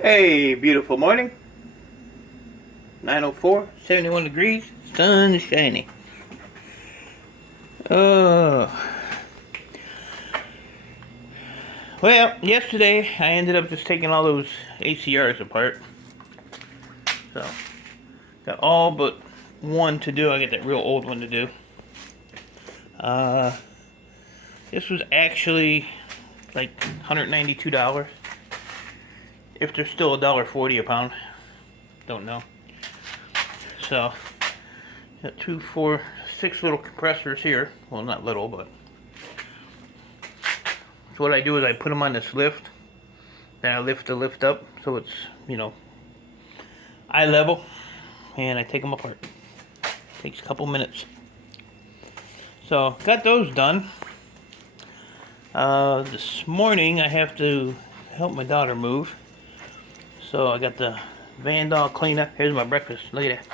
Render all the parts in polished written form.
Hey, beautiful morning. 9:04, 71 degrees, sun shining. Uh, well, yesterday I ended up just taking all those ACRs apart. So, got all but one to do. I got that real old one to do. Uh, this was actually like $192. If there's still $1.40 a pound. Don't know. So, got 2, 4, 6 little compressors here. Well, not little, but. So what I do is I put them on this lift. Then I lift the lift up so it's, eye level. And I take them apart. Takes a couple minutes. So, got those done. This morning I have to help my daughter move. So I got the Vandal cleanup. Here's my breakfast. Look at that.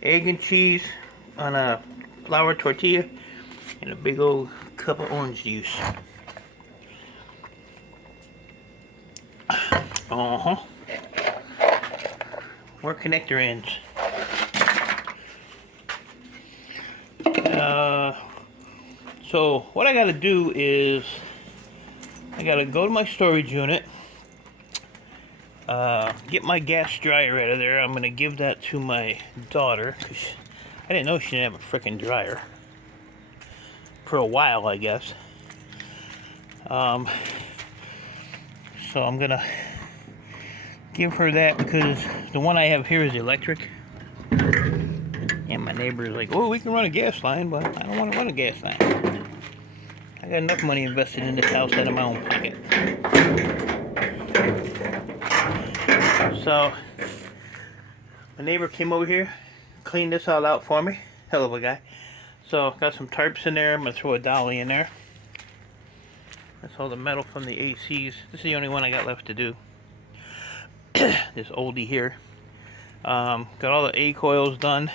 Egg and cheese on a flour tortilla and a big old cup of orange juice. Uh-huh. More connector ends. So what I gotta do is I gotta go to my storage unit, get my gas dryer out of there. I'm gonna give that to my daughter because I didn't know she didn't have a frickin' dryer for a while, I guess. So I'm gonna give her that because the one I have here is electric. And my neighbor is like, oh, we can run a gas line, but I don't want to run a gas line. I got enough money invested in this house out of my own pocket. So, my neighbor came over here, cleaned this all out for me. Hell of a guy. So, got some tarps in there. I'm going to throw a dolly in there. That's all the metal from the ACs. This is the only one I got left to do. This oldie here. Got all the A coils done.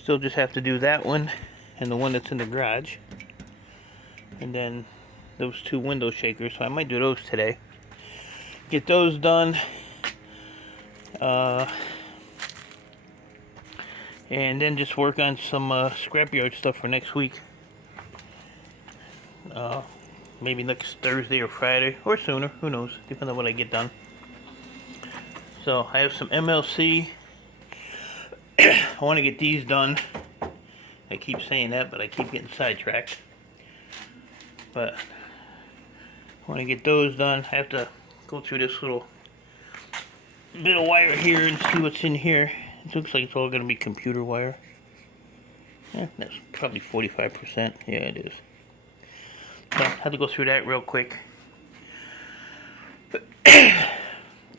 Still just have to do that one and the one that's in the garage. And then those two window shakers. So I might do those today. Get those done. And then just work on some scrapyard stuff for next week. Maybe next Thursday or Friday or sooner. Who knows? Depending on what I get done. So I have some MLC. I want to get these done. I keep saying that, but I keep getting sidetracked. But I want to get those done. I have to go through this little bit of wire here and see what's in here. It looks like it's all going to be computer wire. Yeah, that's probably 45%. Yeah, it is. So I have to go through that real quick.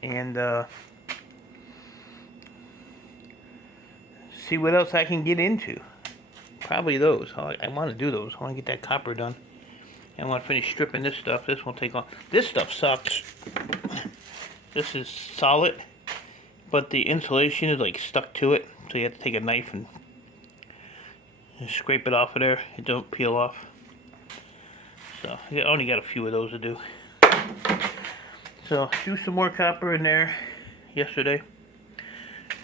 And see what else I can get into. Probably those. I want to do those. I want to get that copper done. And I want to finish stripping this stuff. This won't take long. This stuff sucks. This is solid, but the insulation is like stuck to it. So you have to take a knife and scrape it off of there. It don't peel off. So I only got a few of those to do. So do some more copper in there yesterday.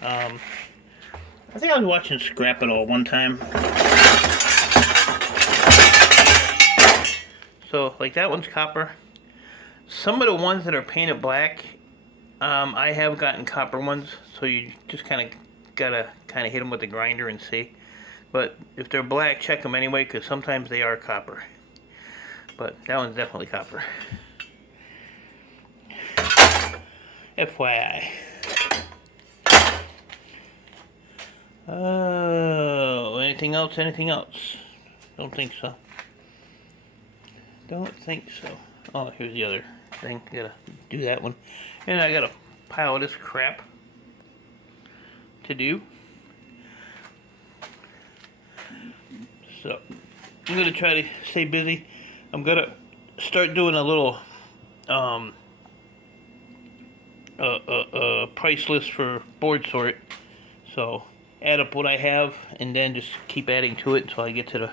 I think I was watching Scrap It All one time. So, like that one's copper. Some of the ones that are painted black, I have gotten copper ones. So you just kind of gotta hit them with the grinder and see. But if they're black, check them anyway, because sometimes they are copper. But that one's definitely copper. FYI. Oh, anything else? Anything else? Don't think so. Don't think so. Oh, here's the other thing. Gotta do that one. And I got a pile of this crap to do. So, I'm gonna try to stay busy. I'm gonna start doing a little price list for board sort. So, add up what I have and then just keep adding to it until I get to the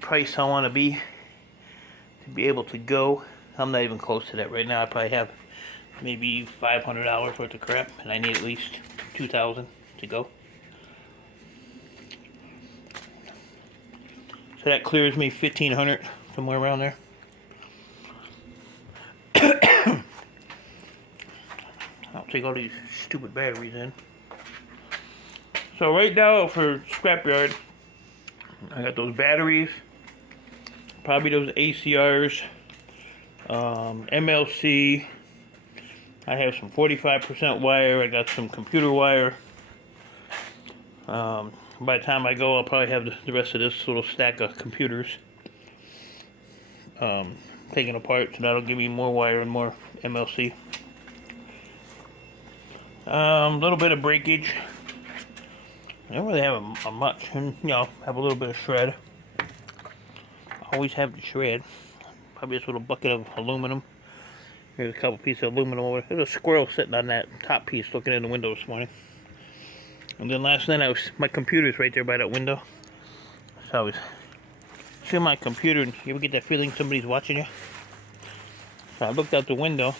price I want to be able to go. I'm not even close to that right now. I probably have maybe $500 worth of crap, and I need at least 2,000 to go. So that clears me 1,500, somewhere around there. I'll take all these stupid batteries in. So right now for scrapyard, I got those batteries, probably those ACRs, MLC. I have some 45% wire. I got some computer wire. By the time I go, I'll probably have the rest of this little stack of computers taken apart, so that'll give me more wire and more MLC. Little bit of breakage. I don't really have a much, and you know, have a little bit of shred. Always have the shred. Probably this little bucket of aluminum. Here's a couple pieces of aluminum over there. There's a squirrel sitting on that top piece looking in the window this morning. And then last night my computer's right there by that window. So I was seeing my computer, and you ever get that feeling somebody's watching you? So I looked out the window,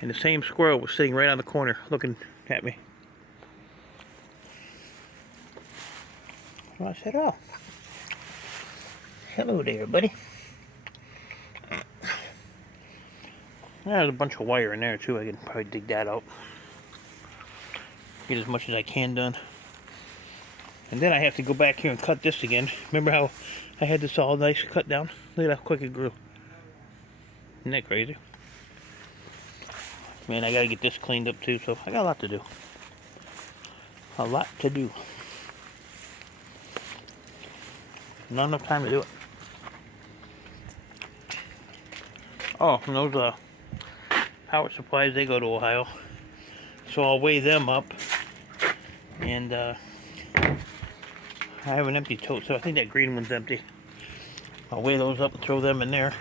and the same squirrel was sitting right on the corner looking at me. So I said, oh, hello there, buddy. There's a bunch of wire in there too. I can probably dig that out. Get as much as I can done. And then I have to go back here and cut this again. Remember how I had this all nice cut down? Look at how quick it grew. Isn't that crazy? Man, I gotta get this cleaned up too, so I got a lot to do. A lot to do. Not enough time to do it. Oh, and those power supplies, they go to Ohio. So I'll weigh them up. And I have an empty tote, so I think that green one's empty. I'll weigh those up and throw them in there.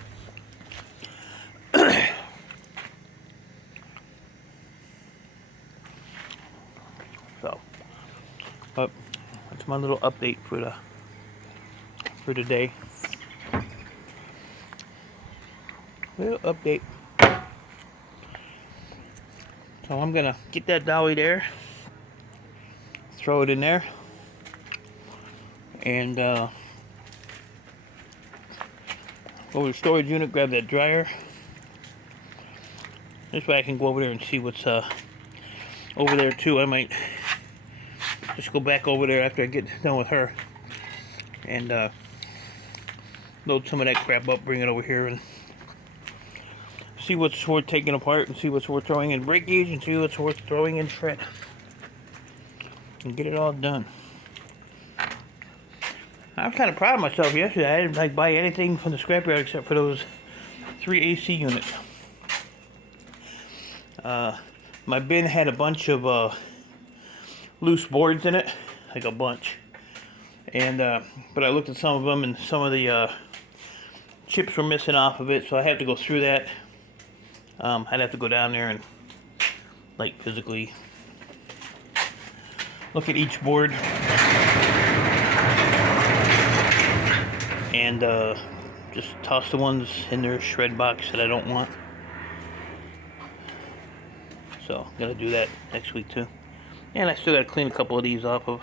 So, but that's my little update for today. Little update. So I'm gonna get that dolly there, throw it in there, and go to the storage unit, grab that dryer. This way I can go over there and see what's over there too. I might just go back over there after I get done with her and load some of that crap up, bring it over here, and see what's worth taking apart, and see what's worth throwing in breakage, and see what's worth throwing in shred, and get it all done. I was kind of proud of myself yesterday. I didn't buy anything from the scrapyard except for those 3 AC units. My bin had a bunch of loose boards in it, like a bunch, and but I looked at some of them, and some of the chips were missing off of it, so I had to go through that. I'd have to go down there and like physically look at each board and just toss the ones in their shred box that I don't want. So I'm gonna do that next week too. And I still gotta clean a couple of these off of.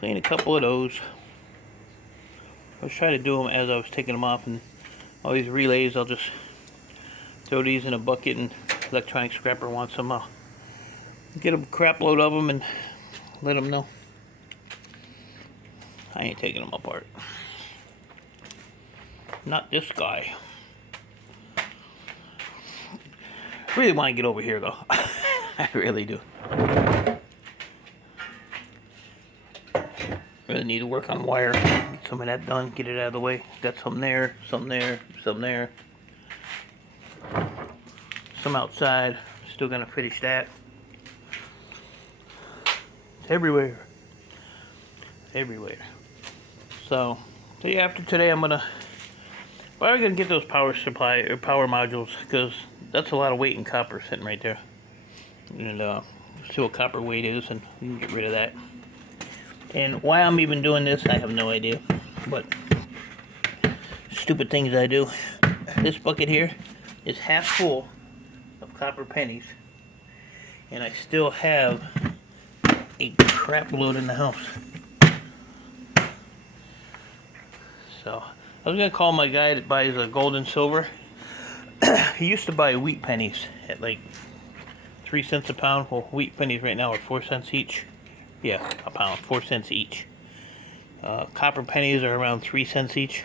Clean a couple of those. I was trying to do them as I was taking them off, and all these relays, I'll just throw these in a bucket, and electronic scrapper wants them. I'll get a crap load of them and let them know. I ain't taking them apart. Not this guy. I really want to get over here though. I really do. Really need to work on wire. Get some of that done, get it out of the way. Got some there, some there, some there. Some outside. Still gonna finish that. It's everywhere. Everywhere. So yeah, after today I'm probably gonna get those power supply or power modules, because that's a lot of weight in copper sitting right there. And see what copper weight is, and you can get rid of that. And why I'm even doing this, I have no idea. But stupid things I do. This bucket here is half full copper pennies, and I still have a crap load in the house. So I was gonna call my guy that buys gold and silver. He used to buy wheat pennies at like 3 cents a pound. Well, wheat pennies right now are 4 cents each. Yeah, a pound, 4 cents each. Copper pennies are around 3 cents each.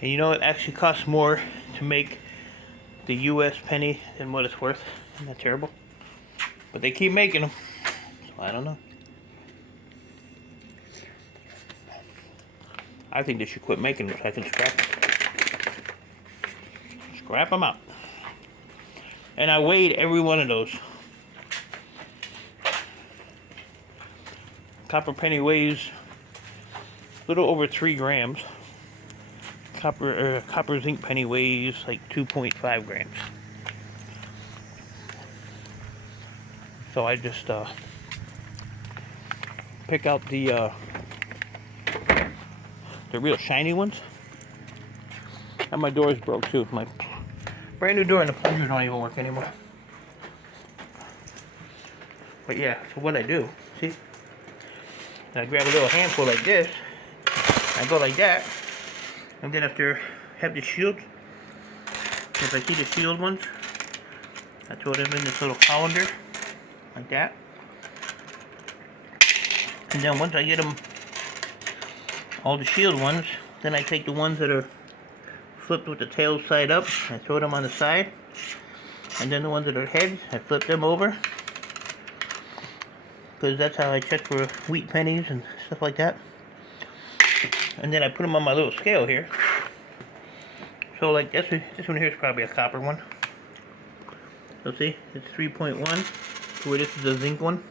And you know, it actually costs more to make the US penny than what it's worth. Isn't that terrible? But they keep making them, so I don't know. I think they should quit making them so I can scrap them. Scrap them out. And I weighed every one of those. Copper penny weighs a little over 3 grams. Copper zinc penny weighs like 2.5 grams. So I just pick out the real shiny ones. And my door's broke too. My brand new door and the plungers don't even work anymore. But yeah, so what I do, see? I grab a little handful like this. I go like that. And then after I have the shields, if I see the shield ones, I throw them in this little colander, like that. And then once I get them, all the shield ones, then I take the ones that are flipped with the tail side up, I throw them on the side. And then the ones that are heads, I flip them over. Because that's how I check for wheat pennies and stuff like that. And then I put them on my little scale here. So like this one here is probably a copper one. So see, it's 3.1. So where this is a zinc one,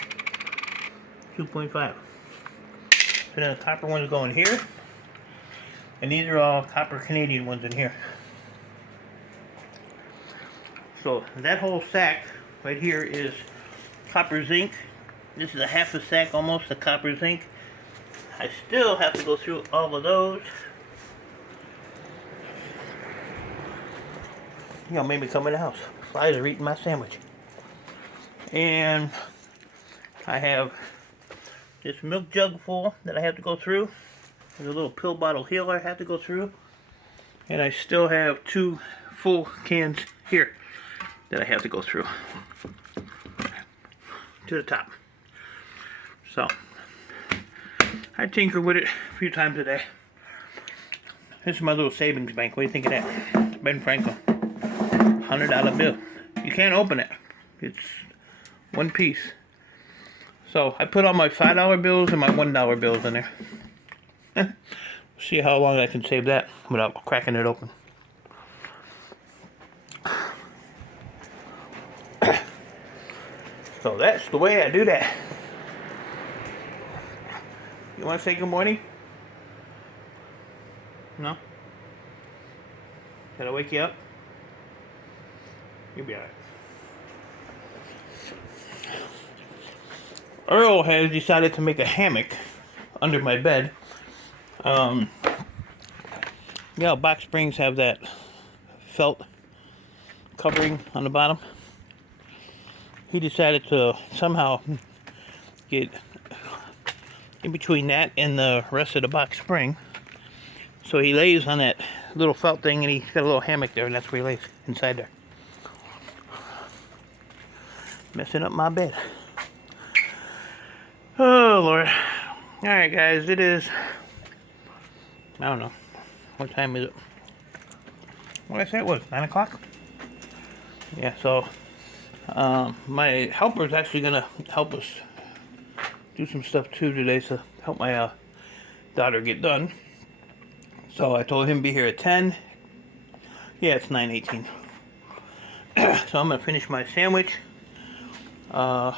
2.5. So then the copper ones go in here. And these are all copper Canadian ones in here. So that whole sack right here is copper zinc. This is a half a sack almost, the copper zinc. I still have to go through all of those. Y'all made me come in the house. Flies are eating my sandwich. And I have this milk jug full that I have to go through. There's a little pill bottle here I have to go through. And I still have 2 full cans here that I have to go through. To the top. So I tinker with it a few times a day. This is my little savings bank. What do you think of that? Ben Franklin. $100 bill. You can't open it. It's one piece. So I put all my $5 bills and my $1 bills in there. See how long I can save that without cracking it open. So that's the way I do that. You want to say good morning? No? Did I wake you up? You'll be alright. Earl has decided to make a hammock under my bed. Yeah, box springs have that felt covering on the bottom. He decided to somehow get in between that and the rest of the box spring. So he lays on that little felt thing, and he's got a little hammock there, and that's where he lays, inside there. Messing up my bed. Oh, Lord. Alright, guys, it is, I don't know. What time is it? What did I say it was? 9 o'clock? Yeah, so my helper is actually going to help us do some stuff too today to help my daughter get done. So I told him to be here at 10. Yeah, it's 9:18. So I'm going to finish my sandwich. Kind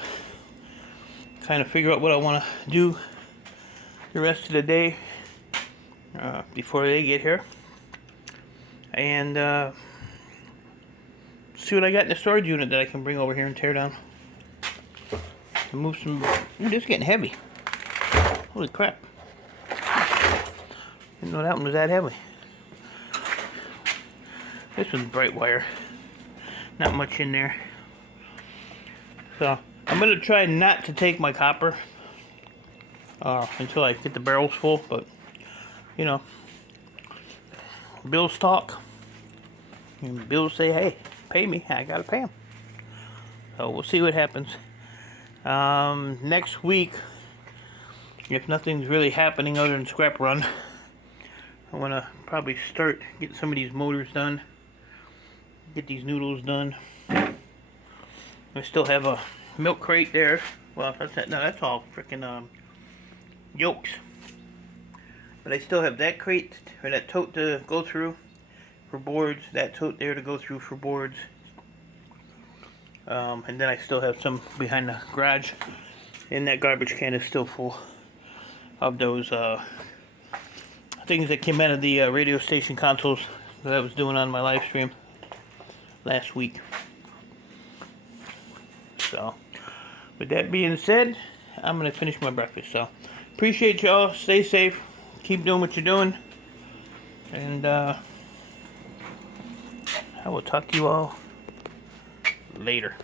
of figure out what I want to do the rest of the day before they get here. And see what I got in the storage unit that I can bring over here and tear down. And move some. Ooh, this is getting heavy. Holy crap. Didn't know that one was that heavy. This one's bright wire. not much in there. So I'm gonna try not to take my copper until I get the barrels full, but you know, bills talk, and bills say, hey, pay me, I gotta pay them. So we'll see what happens. Next week, if nothing's really happening other than scrap run, I want to probably start getting some of these motors done, get these noodles done. I still have a milk crate there. Well, that's all freaking yolks. But I still have that crate, or that tote to go through for boards, that tote there to go through for boards. And then I still have some behind the garage, and that garbage can is still full of those things that came out of the radio station consoles that I was doing on my live stream last week. So, with that being said, I'm going to finish my breakfast. So, appreciate y'all. Stay safe. Keep doing what you're doing. And I will talk to you all later.